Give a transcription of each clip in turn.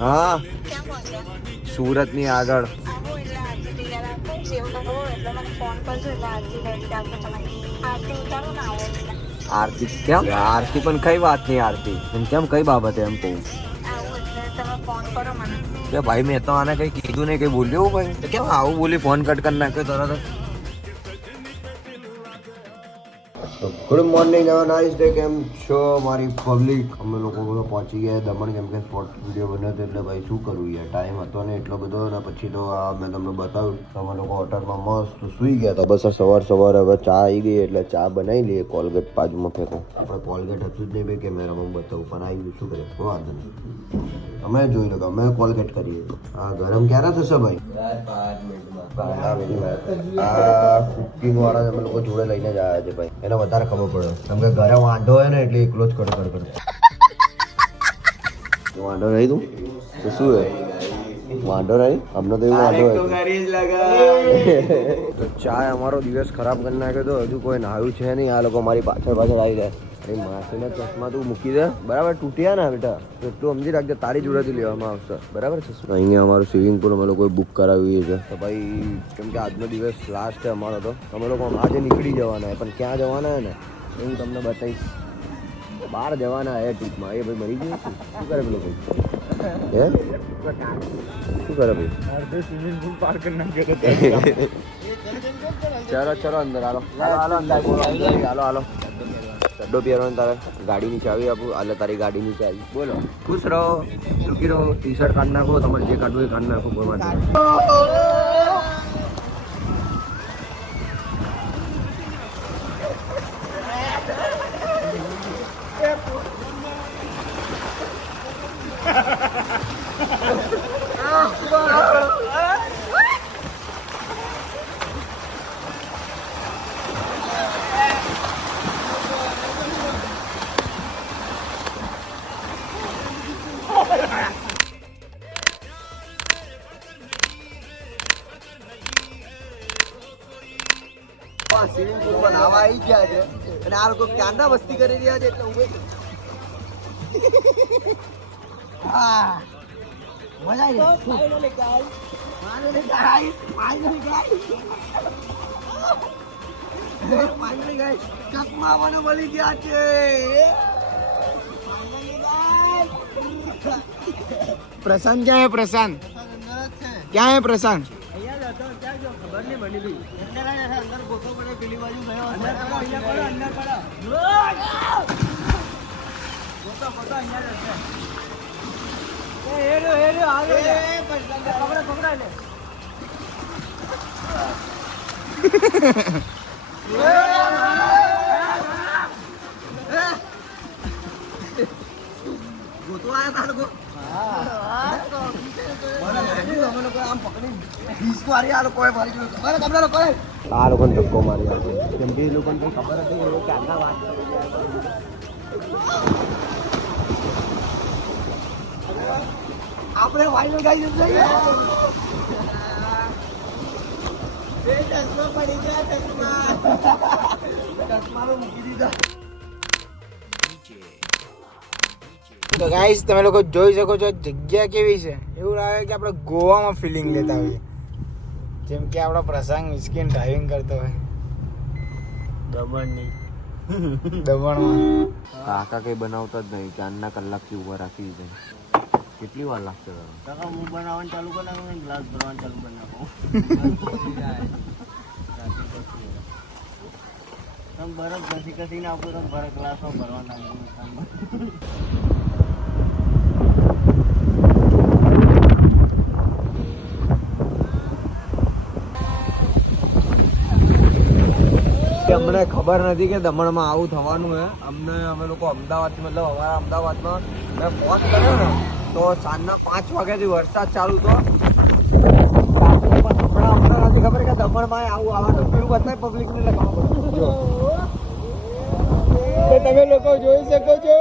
હા. સુરતની આગળ. આરતી, કેમ? આરતી પણ કઈ વાત નહીં આરતી. એમ કેમ કઈ બાબતે એમ કહું? કે ભાઈ મેં તો આને કઈ કીધું નહીં, કઈ બોલ્યું ભાઈ કેમ આવું બોલી ફોન કટ કરી નાખ્યો તરત ગુડ મોર્નિંગ હવે નાઈસ ડે કેમ છો? મારી પબ્લિક અમે લોકો બધો પહોંચી ગયા દમણ, કેમ કે સ્પોર્ટ વીડિયો બન્યો હતો એટલે ભાઈ શું કરવું યાર ટાઈમ હતો ને એટલો બધો અને પછી તો આ મેં તમને બતાવ્યું તો અમે લોકો હોટલમાં મસ્ત સૂઈ ગયા હતા. બસ આ સવાર સવાર હવે ચા આવી ગઈ, એટલે ચા બનાવી લઈએ કોલગેટ બાજુમાં ફેંકો. આપણે કોલગેટ હતું જ નહીં ભાઈ, કેમેરામાં બતાવું, પણ આવી ગયું, શું કરે વાંધો નહીં. અમે જોઈ લો અમે કોલ કટ કરીએ. આ ગરમ ક્યારે થશે ભાઈ. આ કુકિંગ વાળા અમે લોકો જોડે લઈને જ આવ્યા છે ભાઈ. એને વધારે ખબર પડે. કેમ કે ઘરે વાંધો હોય ને એટલે એકલો જ કટ કડ કરે. વાંધો નહીં તું. તો શું હે વાંધો નહીં. અમને તો એવું વાંધો નહીં તો ચા અમારો દિવસ ખરાબ કરી નાખ્યો તો હજુ કોઈ નાયું છે નહીં. આ લોકો મારી પાછળ પાછળ આવી જાય. એ માસીના ચશ્મા તું મૂકી દે. બરાબર? તૂટ્યા ને બેટા. એટલું સમજી રાખજે તારી જોડેથી લેવામાં આવશે. બરાબર છે અહીંયા અમારું સ્વિમિંગ પુલ અમે લોકોએ બુક કરાવી છે. તો ભાઈ, કેમ કે આજનો દિવસ લાસ્ટ છે અમારો તો. અમે લોકો આજે નીકળી જવાના પણ ક્યાં જવાના હે ને? એ હું તમને બતાવીશ. બહાર જવાના હે ટ્રીપમાં એ ભાઈ મરી ગયો? શું કરે પેલો ભાઈ? હે? શું કરે ભાઈ? સ્વિમિંગ પૂલ પાર કરી નાખ્યો ચલો ચલો અંદર, હાલો. હાલો અંદર હાલો હાલો. ચડ્ડો પહેરવાનો તારે. ગાડીની ચાવી આપું. હાલે, તારી ગાડીની ચાવી બોલો. ખુશ રહો. સુખી રહો ટી શર્ટ કાઢ નાખો, તમારે જે કાઢવું એ કાઢ નાખો, કોઈ સ્વિમિંગ પુલમાં નાવા આવી ગયા છે. અને આ લોકો ક્યાંના વસ્તી કરી રહ્યા છે એટલે ઉભે હા. મજા આવી ચકમા મને મળી ગયા છે. પ્રશાંત ક્યાં હે પ્રશાંત? ક્યાં હે પ્રશાંત? ખબર નહીં મળી આમ પકડી વીસ મારી આ લોકોએ મારી જોડે ખબર તમને લોકોએ આ લોકોને ધક્કો મારી આવ્યો કેમ કે એ લોકોને કંઈ ખબર હતી કે એ લોકો ક્યારના વાત કરી રહ્યા છે. આપણે વાયલો ગાઈ જઈએ બે ચશ્મા પડી ગયા ચશ્મા ચશ્માનો મૂકી દીધા તો ગાઈસ તમે લોકો જોઈ શકો છો જગ્યા કેવી છે એવું લાગે કે આપણે ગોવામાં ફિલિંગ લેતા હોઈએ જેમ કે આપણો પ્રસંગ મિસ્કીન ડ્રાઇવિંગ કરતો હોય. દમણની. દમણમાં. કાકા કઈ બનાવતા જ નહીં ચાંદના કલાકથી ઊભા રાખી દીધા કેટલી વાર લાગશે કાકા હું બનાવવાનું ચાલુ કરાવું ને ગ્લાસ ભરવાનું ચાલુ કરી તમે બરફ ઘસી ઘસીને આપું તો બરફ ગ્લાસમાં ભરવાના અમને ખબર નથી કે દમણમાં આવું થવાનું હે. અમને, અમે લોકો અમદાવાદથી, મતલબ અમારા અમદાવાદમાં મેં ફોન કર્યો ને, તો સાંજના પાંચ વાગ્યાથી વરસાદ ચાલુ તો હમણાં અમને નથી ખબર કે દમણમાં આવું આવવાનું પેલું બધાય પબ્લિકને લગાવવું તમે લોકો જોઈ શકો છો.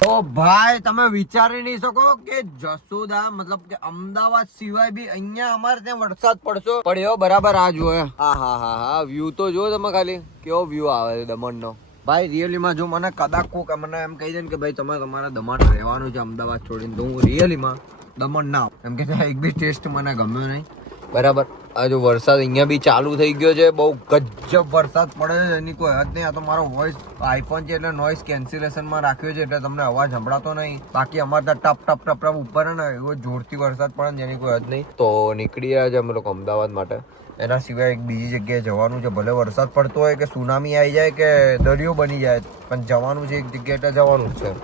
તો ભાઈ, તમે વિચારી નહીં શકો કે જસોદા, મતલબ કે અમદાવાદ સિવાય બી અહીંયા અમારે ત્યાં વરસાદ પડશો. પડ્યો, બરાબર, આ જો હા હા હા હા વ્યૂ તો જો તમે ખાલી. કેવો વ્યૂ આવે છે દમણનો. ભાઈ રિયલીમાં જો મને કદાચ કોક મને એમ કહી દે કે ભાઈ, તમે તમારા દમણ રહેવાનું છે અમદાવાદ છોડીને, તો હું રિયલીમાં દમણ ના એમ કે એક બી ટેસ્ટ મને ગમ્યો નહીં. બરાબર. આ જો વરસાદ અહીંયા બી ચાલુ થઈ ગયો છે, બહુ ગજબ વરસાદ પડે છે, એની કોઈ હદ નહીં. આ તો મારો વોઇસ આઈફોન છે એટલે નોઇસ કેન્સલેશનમાં રાખ્યો છે, એટલે તમને અવાજ સંભળાતો નહીં. બાકી અમારે ત્યાં ટપ ટપ ટપ ટપ ઉપર ને, એવો જોરથી વરસાદ પડે ને, જેની કોઈ હદ નહીં. તો નીકળી રહ્યા છે અમે લોકો અમદાવાદ માટે. એના સિવાય એક બીજી જગ્યાએ જવાનું છે. ભલે વરસાદ પડતો હોય કે સુનામી આવી જાય કે દરિયો બની જાય, પણ જવાનું છે એક જગ્યાએ એટલે જવાનું છે.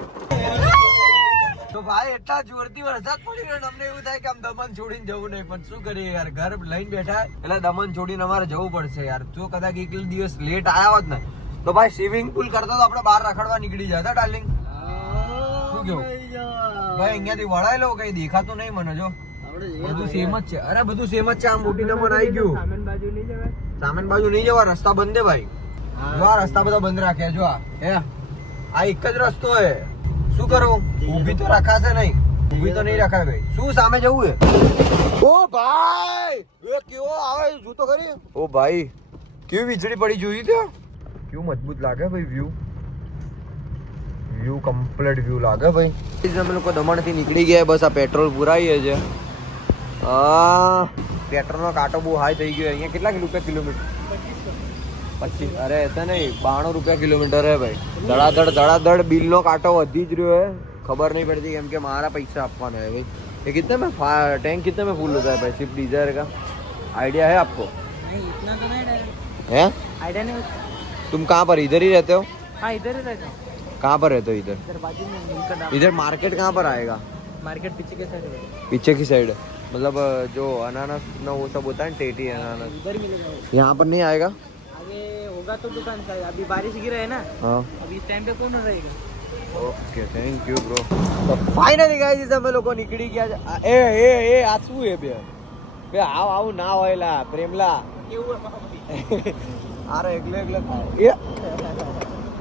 તો ભાઈ એટલા જોરથી વરસાદ પડી રહ્યો અમને એવું થાય કે આમ દમણ છોડીને જવું નહીં. પણ શું કરીએ યાર ઘર લઈને બેઠા એટલે દમણ છોડીને અમારે જવું પડશે યાર. જો કદાચ એક દિવસ લેટ આવ્યા હોત ને તો ભાઈ સ્વિમિંગ પુલ કરતા તો આપણે બહાર રખડવા નીકળી જતા ડાર્લિંગ શું કેવું? ભાઈ અહીંયાથી વળાય લો કઈ દેખાતું નહીં મને જો. બધું સેમ જ છે. અરે બધું સેમ જ છે. આમ મોટી નંબર આવી ગયું. સામેન બાજુ નહીં જવાય? સામેન બાજુ નહીં જવા રસ્તા બંધ છે ભાઈ. જો આ રસ્તા બધા બંધ રાખ્યા જો આ. હે આ એક જ રસ્તો હે શું કરું? ઊભી તો રખાશે નહીં. ઊભી તો નહીં રખાય ભાઈ. શું સામે જવું છે? ઓ ભાઈ! એ કેવો આવે? જૂતો તો ખરી? ઓ ભાઈ કેવી વીજળી પડી જોઈ ત્યાં કેવું મજબૂત લાગે ભાઈ વ્યૂ વ્યૂ કમ્પ્લીટ વ્યૂ લાગે ભાઈ. અમે લોકો દમણથી નીકળી ગયા બસ આ પેટ્રોલ પુરાઈએ છે. આ પેટ્રોલનો કાંટો બહુ હાઈ થઈ ગયો અહીંયા કેટલા રૂપિયા કિલોમીટર? પચીસ અરે એસે નહીં બાણું રૂપિયા કિલોમીટર હે ભાઈ ધડાધડ ધડાધડ બિલનો કાંટો વધી જ રહ્યો હે ખબર નહીં પડતી કેમ કે મારા પૈસા આપવાના है भाई ये कितने में फा- टैंक कितने में फुल होता है भाई सिर्फ डीजल का आइडिया है आपको नहीं इतना तो नहीं डायरेक्ट है आइडिया नहीं तुम कहाँ पर इधर ही रहते हो हाँ इधर ही रहता हूँ कहाँ पर रहते हो इधर इधर बाजू में मिलकर डाल इधर मार्केट कहाँ पर आएगा मार्केट पीछे के साइड है पीछे की साइड मतलब अ, जो अनानास ना वो सब होता है ना टेटी अनानास इधर मिलेगा यहाँ पर नहीं आएगा आगे होगा तो दुकान का अभी बारिश गिरा है ना हाँ अभी इस टाइम पे कौन रहेगा ઓકે થેન્ક યુ બ્રો તો ફાઇનલી ગાઈઝ અમે લોકો નીકળી ગયા છે આ- એ એ એ આ શું એ બે બે આવ આવું ના હોય લા પ્રેમલા આરે એકલે એકલે ખાય એ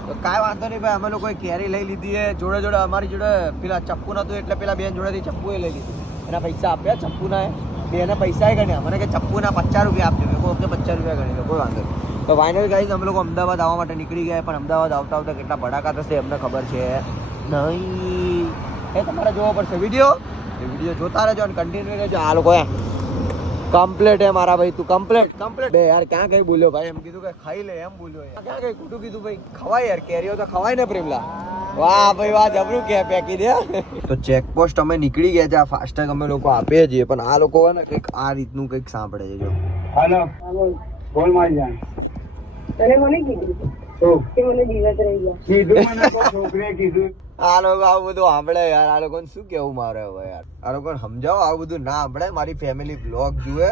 તો કાંઈ વાંધો નહીં ભાઈ અમે લોકોએ કેરી લઈ લીધી છે જોડે જોડે અમારી જોડે પેલા ચપ્પુ નતું એટલે પેલા બેન જોડેથી ચપ્પુ એ લઈ લીધું એના પૈસા આપ્યા ચપ્પુના બેને પૈસા ગણ્યા મને કે ચપ્પુના પચાસ રૂપિયા આપજો મેં કહું કે પચાસ રૂપિયા ગણી લો કોઈ વાંધો નહીં તો ફાઇનલ ગાઈઝ અમે લોકો અમદાવાદ આવવા માટે નીકળી ગયા. પણ અમદાવાદ આવતા આવતા કેટલા ભડાકા થશે એમને ખબર છે. નહીં. એ તમારે જોવો પડશે વીડિયો એ વીડિયો જોતા રહેજો અને કન્ટિન્યુ રહેજો. આ લોકો કમ્પ્લેટ હે મારા ભાઈ, તું કમ્પ્લેટ કમ્પ્લેટ બે યાર, ક્યાં કઈ બોલ્યો ભાઈ? એમ કીધું કે ખાઈ લે, એમ બોલ્યો ક્યાં કઈ ખોટું કીધું ભાઈ? ખવાય યાર, કેરીઓ તો ખવાય ને પ્રેમલા. વાહ ભાઈ, વાહ, જબરું કે પેકી દે. તો ચેકપોસ્ટ અમે નીકળી ગયા છે. આ ફાસ્ટેગ અમે લોકો આપીએ છીએ. પણ આ લોકો ને કંઈક આ રીતનું કંઈક સાંભળે છે, જો. હલો. બોલ મારી જાન. તને મને કીધું? કે મને દિવસ રહી ગયા. કીધું મને છોકરીએ કીધું. આ લોકો આવું બધું સાંભળે યાર આ લોકોને શું કેવું મારે હવે યાર? આ લોકોને સમજાવો આવું બધું ના સાંભળે મારી ફેમિલી બ્લોગ જુએ.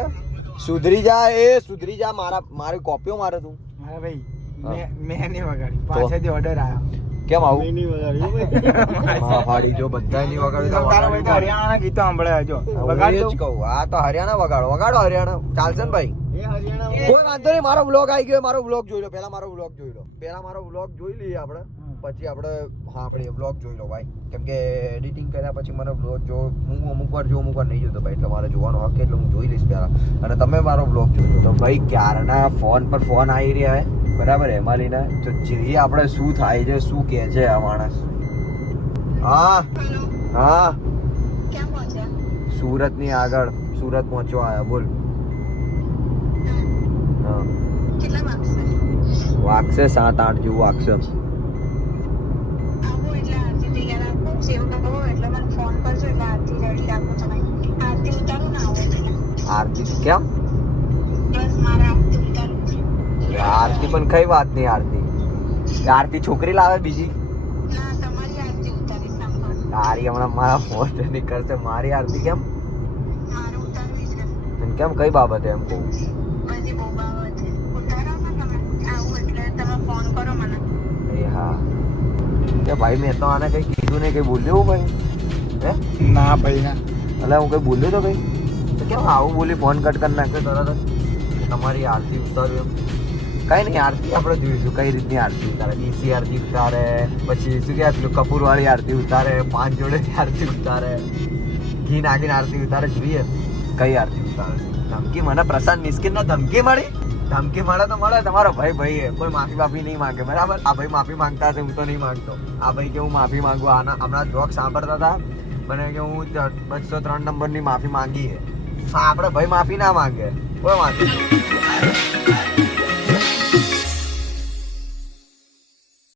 સુધરી જા એ સુધરી જા મારા મારી કોપીઓ મારે તું. ભાઈ મેં મેં નહીં વગાડી. પાછળથી ઓર્ડર આવ્યો કેમ આવું? નહીં વગાડ્યું જો બધા નહીં વગાડી હરિયાણા તારા ભાઈ તો વગાડી હરિયાણાના ગીતો સાંભળે જો. વગાડ જ કહું આ તો હરિયાણા વગાડો વગાડો હરિયાણા. ચાલશે ને ભાઈ? કોઈ વાંધો નહીં મારો બ્લોગ આવી ગયો મારો બ્લોગ જોઈ લો પહેલા મારો બ્લોગ જોઈ લો. પહેલા મારો બ્લોગ જોઈ લઈએ આપણે પછી આપણે હા આપણે બ્લોગ જોઈ લો ભાઈ. કેમ કે એડિટિંગ કર્યા પછી મને બ્લોગ જો હું અમુક વાર જો અમુક વાર નહીં જોતો ભાઈ. એટલે મારે જોવાનો હક એટલે હું જોઈ લઈશ પહેલાં. અને તમે મારો બ્લોગ જોઈ લો. તો ભાઈ ક્યારના ફોન પર ફોન આવી રહ્યા હે? બરાબર હેમાલીને તો જોઈએ આપણે શું થાય છે શું કહે છે આ માણસ? હા હા. સુરતની સુરતની આગળ સુરત પહોંચવા આવ્યા બોલ. વાગશે સાત આઠ જેવું વાગશે આરતી કેમ? આરતી પણ કઈ વાત નહીં આરતી. આરતી છોકરી લાવે બીજી? તારી હમણાં મારા ફોન નીકળશે મારી આરતી કેમ? કેમ? કઈ બાબતે એમ કહું બધી બહુ બાબત છે ઉતારો ને તમે આવું એટલે તમે ફોન કરો મને એ હા કે ભાઈ મેં તો આને કઈ કીધું નહીં કઈ બોલ્યું ભાઈ હે? ના ભાઈ ના. એટલે હું કઈ બોલ્યો તો ભાઈ તો કેમ આવું બોલી ફોન કટ કરી નાખ્યો તરત તમારી આરતી ઉતાર્યું કઈ નહીં આરતી આપણે જોઈશું કઈ રીતની આરતી ઉતારે. ડીસી આરતી ઉતારે પછી શું કહેવાય પેલું કપૂર વાળી આરતી ઉતારે પાંચ જોડે આરતી ઉતારે. ઘી નાખીને આરતી ઉતારે જોઈએ. કઈ આરતી ઉતારે? ધમકી મને પ્રશાંત મિસ્કિન ધમકી મળી? ધમકી મળે તો મળે, તમારો ભાઈ ભાઈ કોઈ માફી માફી નહીં માંગે, બરાબર? આ ભાઈ માફી માંગતા હશે, હું તો નહીં માંગતો. આ ભાઈ કે હું માફી માંગુ, આના હમણાં જોક સાંભળતા હતા. મને કે હું બસો ત્રણ નંબરની માફી માંગી છે. આપણે ભાઈ માફી ના માંગે. કોઈ માફી.